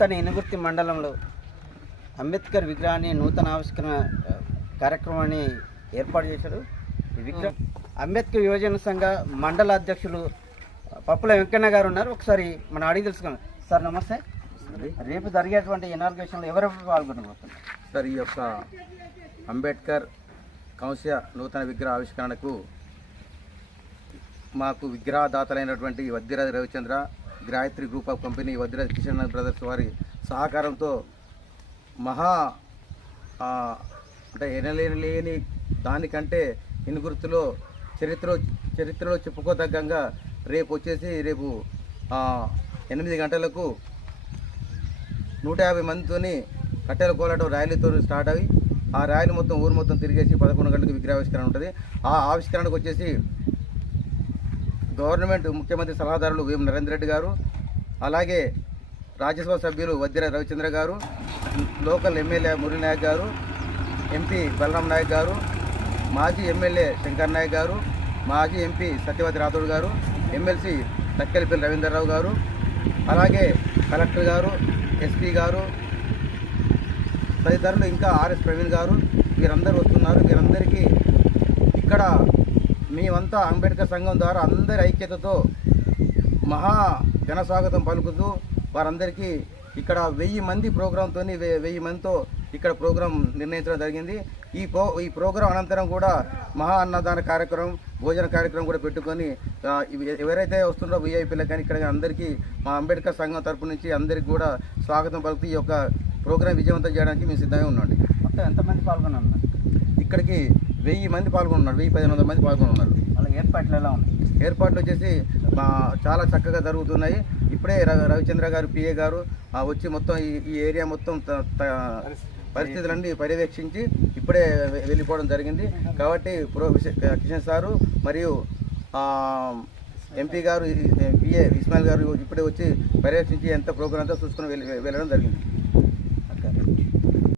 నూతన ఇనుగుర్తి మండలంలో అంబేద్కర్ విగ్రహాన్ని నూతన ఆవిష్కరణ కార్యక్రమాన్ని ఏర్పాటు చేశారు. ఈ విగ్రహం అంబేద్కర్ యువజన సంఘ మండల అధ్యక్షులు పప్పుల వెంకన్న గారు ఉన్నారు. ఒకసారి మనం అడిగి తెలుసుకున్నాం సార్ నమస్తే. రేపు జరిగేటువంటి ఇనార్గేషన్లో ఎవరెవరు పాల్గొనబోతున్నారు? సార్ ఈ యొక్క అంబేద్కర్ కౌశయ నూతన విగ్రహ ఆవిష్కరణకు మాకు విగ్రహదాతలైనటువంటి Vaddiraju Ravichandra Gayatri group of company Vadraj Kishan brothers వారి సహకారంతో మహా అంటే ఎనలేనలేని దానికంటే ఇనుగుర్తులో చరిత్రలో చరిత్రలో చెప్పుకోదగ్గంగా రేపు వచ్చేసి రేపు ఎనిమిది గంటలకు నూట యాభై మందితోని కట్టెల కోలాటం ర్యాలీతో స్టార్ట్ అయ్యి ఆ ర్యాలీ మొత్తం ఊరు మొత్తం తిరిగేసి పదకొండు గంటలకు విగ్రహావిష్కరణ ఉంటుంది. ఆ ఆవిష్కరణకు వచ్చేసి గవర్నమెంట్ ముఖ్యమంత్రి సలహాదారులు వీఎం నరేంద్ర రెడ్డి గారు అలాగే రాజ్యసభ సభ్యులు వద్దిర రవిచంద్ర గారు లోకల్ ఎమ్మెల్యే మురళీ నాయక్ గారు ఎంపీ బలరాం నాయక్ గారు మాజీ ఎమ్మెల్యే శంకర్ నాయక్ గారు మాజీ ఎంపీ సత్యవతి రాథోడ్ గారు ఎమ్మెల్సీ తక్కెలపల్లి రవీంద్రరావు గారు అలాగే కలెక్టర్ గారు ఎస్పీ గారు తదితరులు ఇంకా ఆర్ఎస్ ప్రవీణ్ గారు వీరందరూ వస్తున్నారు. వీరందరికీ ఇక్కడ మేమంతా అంబేద్కర్ సంఘం ద్వారా అందరి ఐక్యతతో మహా ఘన స్వాగతం పలుకుతూ వారందరికీ ఇక్కడ వెయ్యి మంది ప్రోగ్రాంతో వెయ్యి మందితో ఇక్కడ ప్రోగ్రాం నిర్ణయించడం జరిగింది. ఈ ప్రో ఈ ప్రోగ్రాం అనంతరం కూడా మహా అన్నదాన కార్యక్రమం భోజన కార్యక్రమం కూడా పెట్టుకొని ఎవరైతే వస్తున్నారో విఐపీలకు కానీ ఇక్కడ అందరికీ మా అంబేద్కర్ సంఘం తరపు నుంచి అందరికీ కూడా స్వాగతం పలుకుతూ ఈ యొక్క ప్రోగ్రాం విజయవంతం చేయడానికి మేము సిద్ధంగా ఉన్నాం మొత్తం ఎంతమంది పాల్గొన్నారు? ఇక్కడికి వెయ్యి మంది పాల్గొన్నారు వెయ్యి పదిహేను వందల మంది పాల్గొన్నారు వాళ్ళ ఏర్పాట్లు ఎలా ఉన్నాయి? ఏర్పాట్లు వచ్చేసి చాలా చక్కగా జరుగుతున్నాయి. ఇప్పుడే రవిచంద్ర గారు పిఏ గారు వచ్చి మొత్తం ఈ ఈ ఏరియా మొత్తం పరిస్థితులన్నీ పర్యవేక్షించి ఇప్పుడే వెళ్ళిపోవడం జరిగింది. కాబట్టి ప్రో కిషన్ సారు మరియు ఎంపీ గారు పిఏ ఇస్మాయిల్ గారు ఇప్పుడే వచ్చి పర్యవేక్షించి ఎంత ప్రోగ్రామ్ అంతా చూసుకుని వెళ్ళి వెళ్ళడం జరిగింది.